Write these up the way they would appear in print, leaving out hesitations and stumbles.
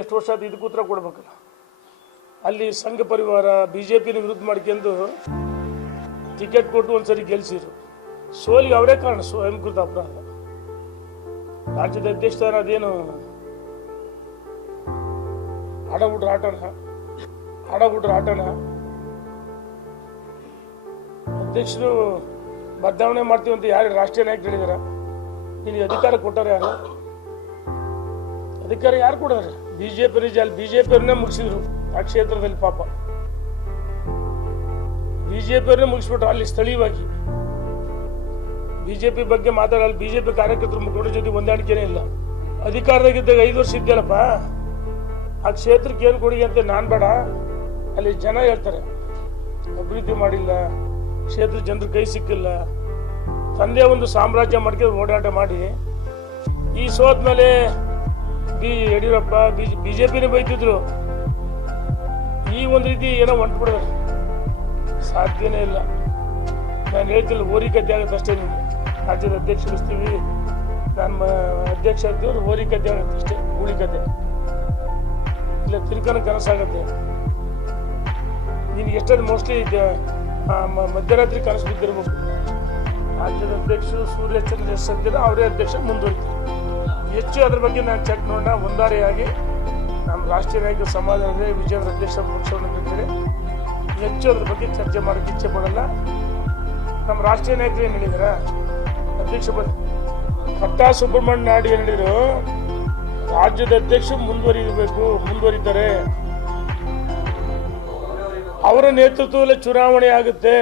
ಎಷ್ಟು ವರ್ಷ ಅದು ಇದಕ್ಕೆ ಉತ್ತರ ಕೊಡ್ಬೇಕಲ್ಲ. ಅಲ್ಲಿ ಸಂಘ ಪರಿವಾರ ಬಿಜೆಪಿನ ವಿರುದ್ಧ ಮಾಡ್ಕೊಂಡು ಟಿಕೆಟ್ ಕೊಟ್ಟು ಒಂದ್ಸರಿ ಗೆಲ್ಸಿದ್ರು. ಸೋಲಿಗೆ ಅವರೇ ಕಾರಣ, ಸ್ವಯಂಕೃತ ಅಪರಾಧ. ರಾಜ್ಯದ ಅಧ್ಯಕ್ಷ ಅದೇನು ಆಡಬಿಟ್ರ ಆಟನ ಅಧ್ಯಕ್ಷರು ಬದಲಾವಣೆ ಮಾಡ್ತೀವಿ ಅಂತ ಯಾರು ರಾಷ್ಟ್ರೀಯ ನಾಯಕರು ಹೇಳಿದಾರ? ನಿನಗೆ ಅಧಿಕಾರ ಕೊಟ್ಟಾರ ಯಾರು? ಅಧಿಕಾರ ಯಾರು ಕೊಡೋರು? ಬಿಜೆಪಿಯವ್ರನ್ನೇ ಮುಗಿಸಿದ್ರು ಆ ಕ್ಷೇತ್ರದಲ್ಲಿ. ಪಾಪ ಬಿಜೆಪಿಯವ್ರನ್ನೇ ಮುಗಿಸ್ಬಿಟ್ರು ಅಲ್ಲಿ ಸ್ಥಳೀಯವಾಗಿ. ಬಿಜೆಪಿ ಬಗ್ಗೆ ಮಾತಾಡಲ್ಲ. ಬಿಜೆಪಿ ಕಾರ್ಯಕರ್ತರು ಮುಖಂಡರ ಜೊತೆ ಹೊಂದಾಣಿಕೆನೇ ಇಲ್ಲ. ಅಧಿಕಾರದಾಗಿದ್ದಾಗ 5 ವರ್ಷ ಇದ್ದಲ್ಲಪ್ಪ, ಆ ಕ್ಷೇತ್ರಕ್ಕೆ ಏನು ಕೊಡುಗೆ ಅಂತ ನಾನು ಬೇಡ, ಅಲ್ಲಿ ಜನ ಹೇಳ್ತಾರೆ ಅಭಿವೃದ್ಧಿ ಮಾಡಿಲ್ಲ, ಕ್ಷೇತ್ರ ಜನರ ಕೈ ಸಿಕ್ಕಿಲ್ಲ, ತಂದೆ ಒಂದು ಸಾಮ್ರಾಜ್ಯ ಮಾಡ್ಕೊಂಡು ಓಡಾಟ ಮಾಡಿ ಈ ಸೋತ್ ಮೇಲೆ ಯಡಿಯೂರಪ್ಪ ಬಿಜೆಪಿನೇ ಬೈತಿದ್ರು. ಈ ಒಂದು ರೀತಿ ಏನೋ ಹೊಂಟ್ಬಿಡೋದು ಸಾಧ್ಯನೇ ಇಲ್ಲ. ನಾನು ಹೇಳ್ತಿಲ್ಲ, ಓರಿಕತೆ ಆಗುತ್ತೆ ಅಷ್ಟೇ. ನಿಮಗೆ ರಾಜ್ಯದ ಅಧ್ಯಕ್ಷರಿಸ್ತೀವಿ, ನಮ್ಮ ಅಧ್ಯಕ್ಷ ಆಗ್ತೀವ್ರು, ಓರಿಕತೆ ಆಗುತ್ತೆ ಅಷ್ಟೇ, ಗೂಳಿಕತೆ ಇಲ್ಲ. ತಿರ್ಕನ ಕನಸಾಗತ್ತೆ ನಿನಗೆ. ಎಷ್ಟಾದ್ರು ಮೋಸ್ಟ್ಲಿ ಮಧ್ಯರಾತ್ರಿ ಕನಸು ಬಿದ್ದಿರ್ಬೇಕು. ರಾಜ್ಯದ ಅಧ್ಯಕ್ಷರು ಸೂರ್ಯಚಂದ್ರ ಎಷ್ಟು ಸದ್ಯದ ಅವರೇ ಅಧ್ಯಕ್ಷ ಮುಂದುವರಿತಾರೆ. ಹೆಚ್ಚು ಅದ್ರ ಬಗ್ಗೆ ನಾನು ಚೆಕ್ ನೋಡೋಣ. ಒಂದಾರೆಯಾಗಿ ನಮ್ಮ ರಾಷ್ಟ್ರೀಯ ನಾಯಕರ ಸಮಾಧಾನದ ವಿಜೇಂದ್ರ ಅಧ್ಯಕ್ಷ ಪಕ್ಷವನ್ನು ಬಿಟ್ಟರೆ ಹೆಚ್ಚು ಅದ್ರ ಬಗ್ಗೆ ಚರ್ಚೆ ಮಾಡೋಕ್ಕೆ ಇಚ್ಛೆ ಪಡಲ್ಲ. ನಮ್ಮ ರಾಷ್ಟ್ರೀಯ ನಾಯಕರು ಏನು ಹೇಳಿದಾರ? ಅಧ್ಯಕ್ಷ ಕಟ್ಟಾ ಸುಬ್ರಹ್ಮಣ್ಯ ನಾಯ್ಡು ಏನು ಹೇಳಿದ್ರು? ರಾಜ್ಯದ ಅಧ್ಯಕ್ಷ ಮುಂದುವರಿತಾರೆ, ಅವರ ನೇತೃತ್ವದಲ್ಲಿ ಚುನಾವಣೆ ಆಗುತ್ತೆ.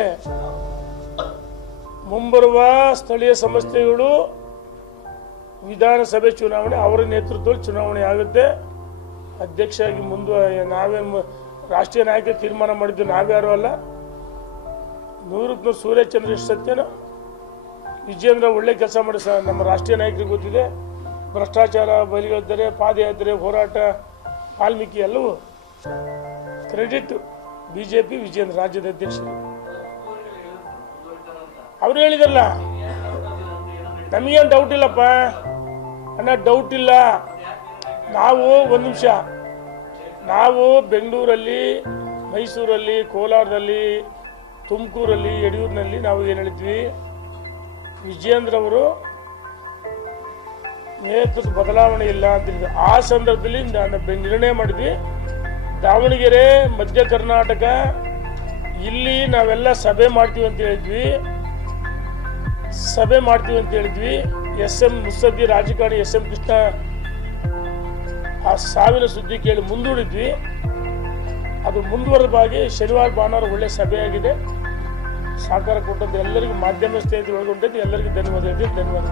ಮುಂಬರುವ ಸ್ಥಳೀಯ ಸಂಸ್ಥೆಗಳು ವಿಧಾನಸಭೆ ಚುನಾವಣೆ ಅವರ ನೇತೃತ್ವದಲ್ಲಿ ಚುನಾವಣೆ ಆಗುತ್ತೆ. ಅಧ್ಯಕ್ಷ ಆಗಿ ನಾವೇ ರಾಷ್ಟ್ರೀಯ ನಾಯಕರು ತೀರ್ಮಾನ ಮಾಡಿದ್ದು ನಾವ್ಯಾರು ಅಲ್ಲ. 100% ಸೂರ್ಯಚಂದ್ರ ಎಷ್ಟು ಸತ್ಯನೋ, ವಿಜೇಂದ್ರ ಒಳ್ಳೆ ಕೆಲಸ ಮಾಡಿ ನಮ್ಮ ರಾಷ್ಟ್ರೀಯ ನಾಯಕರಿಗೆ ಗೊತ್ತಿದೆ. ಭ್ರಷ್ಟಾಚಾರ, ಬಲಿಯೋದ್ದರೆ, ಪಾದಯಾತ್ರೆ, ಹೋರಾಟ, ವಾಲ್ಮೀಕಿ ಎಲ್ಲವೂ ಕ್ರೆಡಿಟ್ ಬಿಜೆಪಿ ವಿಜೇಂದ್ರ ರಾಜ್ಯದ ಅಧ್ಯಕ್ಷರು. ಅವರು ಹೇಳಿದಾರಲ್ಲ, ನಮಗೇನು ಡೌಟ್ ಇಲ್ಲಪ್ಪ ಅಣ್ಣ, ಡೌಟ್ ಇಲ್ಲ. ನಾವು ಒಂದು ನಿಮಿಷ, ನಾವು ಬೆಂಗಳೂರಲ್ಲಿ, ಮೈಸೂರಲ್ಲಿ, ಕೋಲಾರದಲ್ಲಿ, ತುಮಕೂರಲ್ಲಿ, ಯಡಿಯೂರಿನಲ್ಲಿ ನಾವು ಏನು ಹೇಳಿದ್ವಿ? ವಿಜೇಂದ್ರ ಅವರು ನೇತೃತ್ವ ಬದಲಾವಣೆ ಇಲ್ಲ ಅಂತ. ಆ ಸಂದರ್ಭದಲ್ಲಿ ನಾನು ನಿರ್ಣಯ ಮಾಡಿದ್ವಿ, ದಾವಣಗೆರೆ, ಮಧ್ಯ ಕರ್ನಾಟಕ ಇಲ್ಲಿ ನಾವೆಲ್ಲ ಸಭೆ ಮಾಡ್ತೀವಿ ಅಂತ ಹೇಳಿದ್ವಿ. SM ಮುತ್ಸದ್ದಿ ರಾಜಕಾರಣಿ SM ಕೃಷ್ಣ ಆ ಸಾವಿನ ಸುದ್ದಿ ಕೇಳಿ ಮುಂದೂಡಿದ್ವಿ. ಅದು ಮುಂದುವರೆದ ಭಾಗಿ ಶನಿವಾರ ಭಾನುವಾರ ಒಳ್ಳೆ ಸಭೆಯಾಗಿದೆ. ಸಹಕಾರ ಕೊಟ್ಟಂತ ಎಲ್ಲರಿಗೂ, ಮಾಧ್ಯಮ ಸ್ನೇಹಿತರು ಒಳಗೊಂಡಿದ್ದು ಎಲ್ಲರಿಗೂ ಧನ್ಯವಾದ.